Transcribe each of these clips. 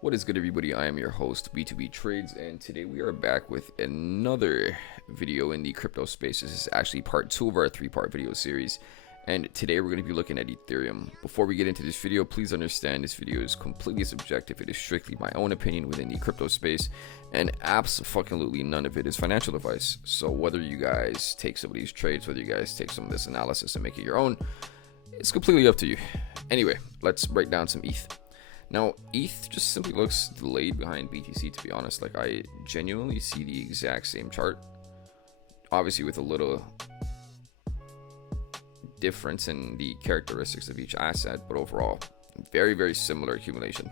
What is good, everybody? I am your host, B2B Trades, and today we are back with another video in the crypto space. This is actually part 2 of our 3-part video series, and today we're going to be looking at Ethereum. Before we get into this video, please understand this video is completely subjective. It is strictly my own opinion within the crypto space, and absolutely none of it is financial advice. So whether you guys take some of these trades, whether you guys take some of this analysis and make it your own, it's completely up to you. Anyway, let's break down some ETH. Now, ETH just simply looks delayed behind BTC, to be honest. Like, I genuinely see the exact same chart. Obviously, with a little difference in the characteristics of each asset, but overall, very, very similar accumulation.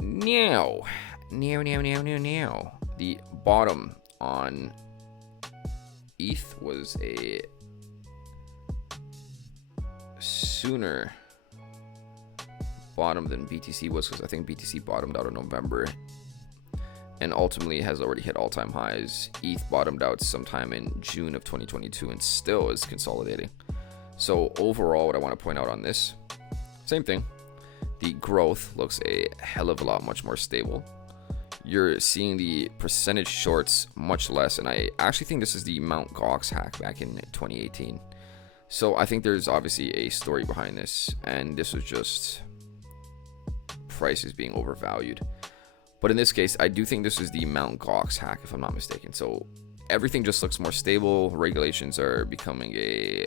Now, the bottom on ETH was a sooner bottom than BTC was, because I think BTC bottomed out in November and ultimately has already hit all-time highs. ETH bottomed out sometime in June of 2022 and still is consolidating. So overall, what I want to point out on this, same thing. The growth looks a hell of a lot much more stable. You're seeing the percentage shorts much less, and I actually think this is the Mt. Gox hack back in 2018. So I think there's obviously a story behind this, and this was just prices being overvalued. But in this case, I do think this is the Mt. Gox hack, if I'm not mistaken. So everything just looks more stable. Regulations are becoming a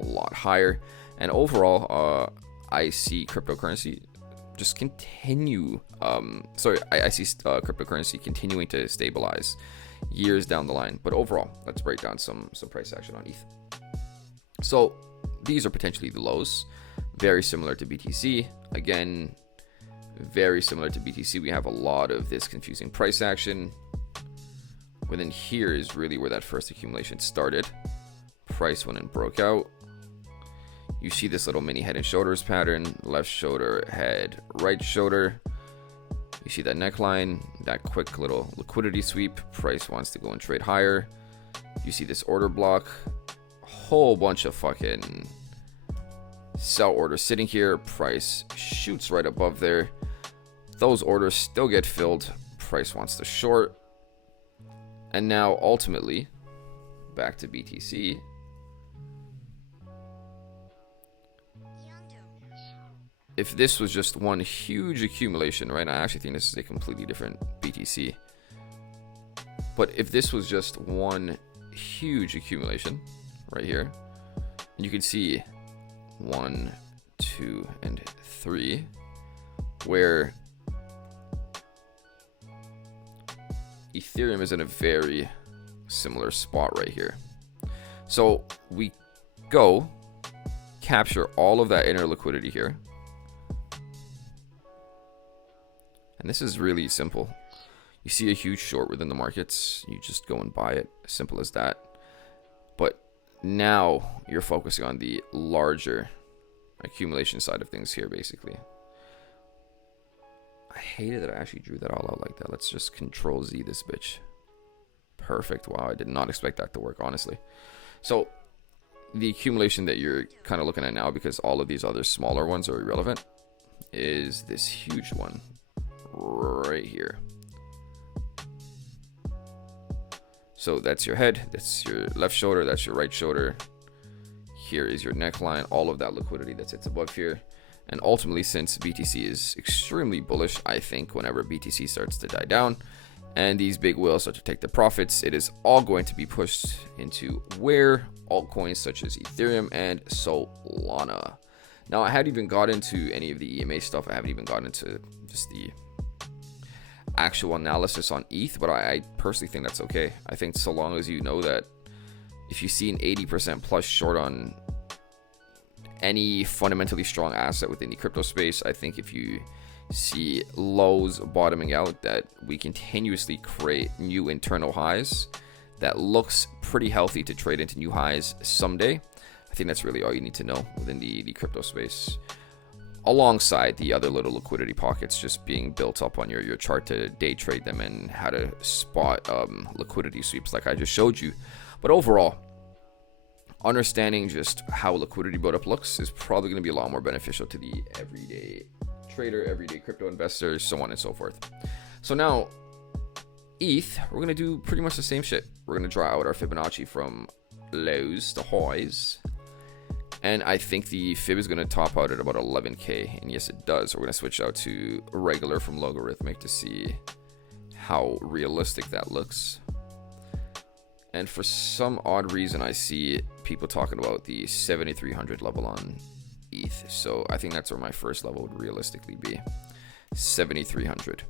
lot higher, and overall, I see cryptocurrency just continue. I see cryptocurrency continuing to stabilize years down the line. But overall, let's break down some price action on ETH. So these are potentially the lows, very similar to BTC. Again, very similar to BTC, we have a lot of this confusing price action. Within here is really where that first accumulation started. Price went and broke out. You see this little mini head and shoulders pattern, left shoulder, head, right shoulder. You see that neckline, that quick little liquidity sweep. Price wants to go and trade higher. You see this order block, whole bunch of fucking sell orders sitting here. Price shoots right above there. Those orders still get filled. Price wants to short. And now ultimately back to BTC. If this was just one huge accumulation, right? I actually think this is a completely different BTC. But if this was just one huge accumulation right here, and you can see 1, 2, and 3, where Ethereum is in a very similar spot right here. So we go capture all of that inner liquidity here. And this is really simple. You see a huge short within the markets, you just go and buy it. Simple as that. But now you're focusing on the larger accumulation side of things here, basically. I hated that I actually drew that all out like that. Let's just Control Z this bitch. Perfect. Wow, I did not expect that to work, honestly. So the accumulation that you're kind of looking at now, because all of these other smaller ones are irrelevant, is this huge one right here. So that's your head, that's your left shoulder, that's your right shoulder. Here is your neckline, all of that liquidity that sits above here. And ultimately, since BTC is extremely bullish, I think whenever BTC starts to die down and these big whales start to take the profits, it is all going to be pushed into where altcoins such as Ethereum and Solana. Now, I hadn't even got into any of the EMA stuff. I haven't even gotten into just the actual analysis on ETH, but I personally think that's okay. I think so long as you know that if you see an 80% plus short on any fundamentally strong asset within the crypto space, I think if you see lows bottoming out, that we continuously create new internal highs that looks pretty healthy to trade into new highs someday. I think that's really all you need to know within the crypto space, alongside the other little liquidity pockets just being built up on your chart to day trade them and how to spot liquidity sweeps like I just showed you. But overall, understanding just how liquidity buildup looks is probably going to be a lot more beneficial to the everyday trader, everyday crypto investor, so on and so forth. So now, ETH, we're going to do pretty much the same shit. We're going to draw out our Fibonacci from lows to highs. And I think the fib is going to top out at about 11K. And yes, it does. We're going to switch out to regular from logarithmic to see how realistic that looks. And for some odd reason, I see people talking about the 7,300 level on ETH. So I think that's where my first level would realistically be. 7,300.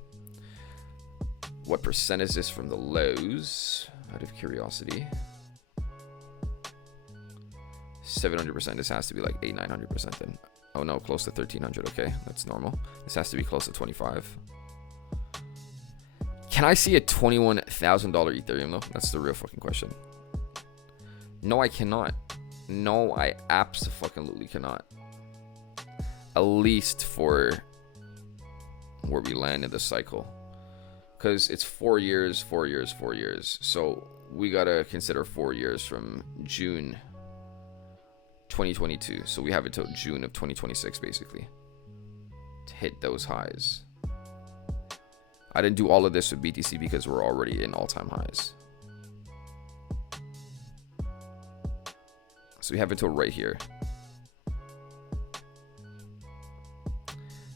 What percent is this from the lows? Out of curiosity. 700%. This has to be like 800-900% then. Oh no, close to 1,300. Okay, that's normal. This has to be close to 25. Can I see a $21,000 Ethereum though? That's the real fucking question. No, I cannot. No, I absolutely cannot. At least for where we land in the cycle. Because it's 4 years, 4 years, 4 years. So we gotta consider 4 years from June 2022. So we have until June of 2026 basically to hit those highs. I didn't do all of this with BTC because we're already in all-time highs. So we have until right here.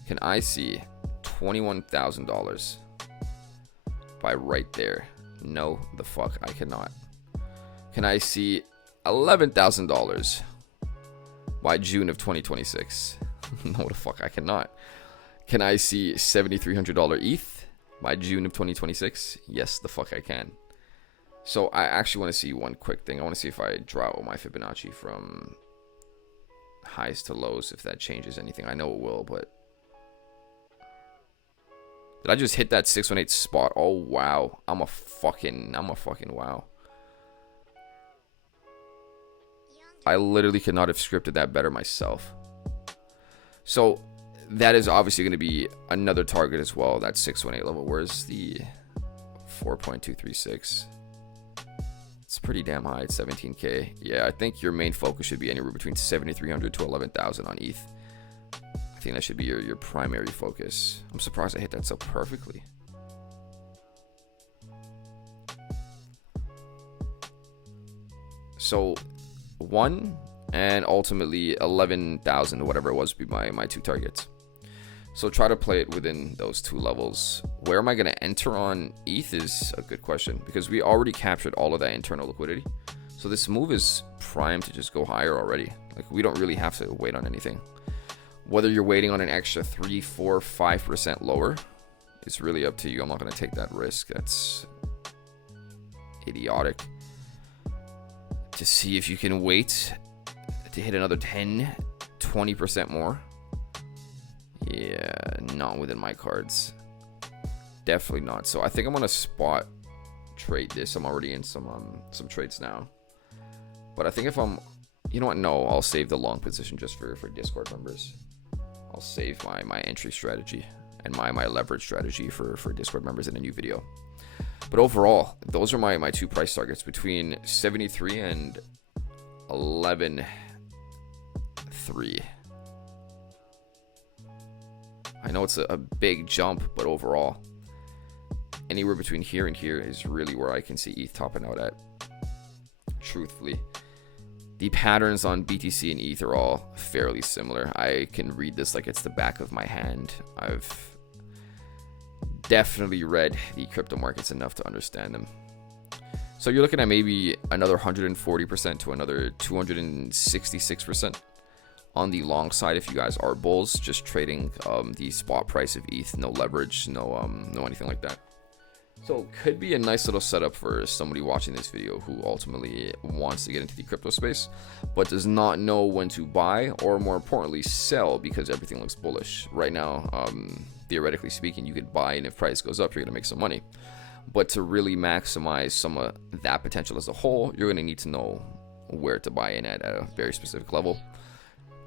Can I see $21,000 by right there? No, the fuck I cannot. Can I see $11,000 by June of 2026? No, the fuck I cannot. Can I see $7,300 ETH by June of 2026? Yes, the fuck I can. So I actually want to see one quick thing. I want to see if I draw out my Fibonacci from highs to lows, if that changes anything. I know it will, but did I just hit that 618 spot? Oh wow. I'm a fucking wow. I literally could not have scripted that better myself. So that is obviously going to be another target as well, that 618 level. Where's the 4.236? It's pretty damn high. It's 17K. Yeah, I think your main focus should be anywhere between 7,300 to 11,000 on ETH. I think that should be your primary focus. I'm surprised I hit that so perfectly. So 1 and ultimately 11,000, whatever it was, would be my two targets. So try to play it within those two levels. Where am I going to enter on ETH is a good question, because we already captured all of that internal liquidity. So this move is primed to just go higher already. Like, we don't really have to wait on anything. Whether you're waiting on an extra 3, 4, 5% lower, it's really up to you. I'm not going to take that risk. That's idiotic. To see if you can wait to hit another 10, 20% more. Yeah, not within my cards. Definitely not. So I think I'm gonna spot trade this. I'm already in some trades now. But I think if I'm, you know what? No, I'll save the long position just for Discord members. I'll save my entry strategy and my leverage strategy for Discord members in a new video. But overall, those are my two price targets between 73 and 11.3. I know it's a big jump, but overall, anywhere between here and here is really where I can see ETH topping out at. Truthfully, the patterns on BTC and ETH are all fairly similar. I can read this like it's the back of my hand. I've definitely read the crypto markets enough to understand them. So you're looking at maybe another 140% to another 266% on the long side if you guys are bulls, just trading the spot price of ETH, no leverage, no anything like that. So could be a nice little setup for somebody watching this video who ultimately wants to get into the crypto space, but does not know when to buy, or more importantly, sell, because everything looks bullish. Right now, theoretically speaking, you could buy, and if price goes up, you're gonna make some money. But to really maximize some of that potential as a whole, you're gonna need to know where to buy in at a very specific level.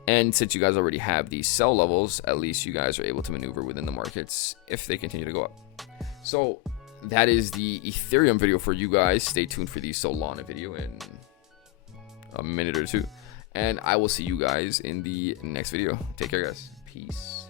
And since you guys already have these sell levels, at least you guys are able to maneuver within the markets if they continue to go up. So that is the Ethereum video for you guys. Stay tuned for the Solana video in a minute or two. And I will see you guys in the next video. Take care, guys. Peace.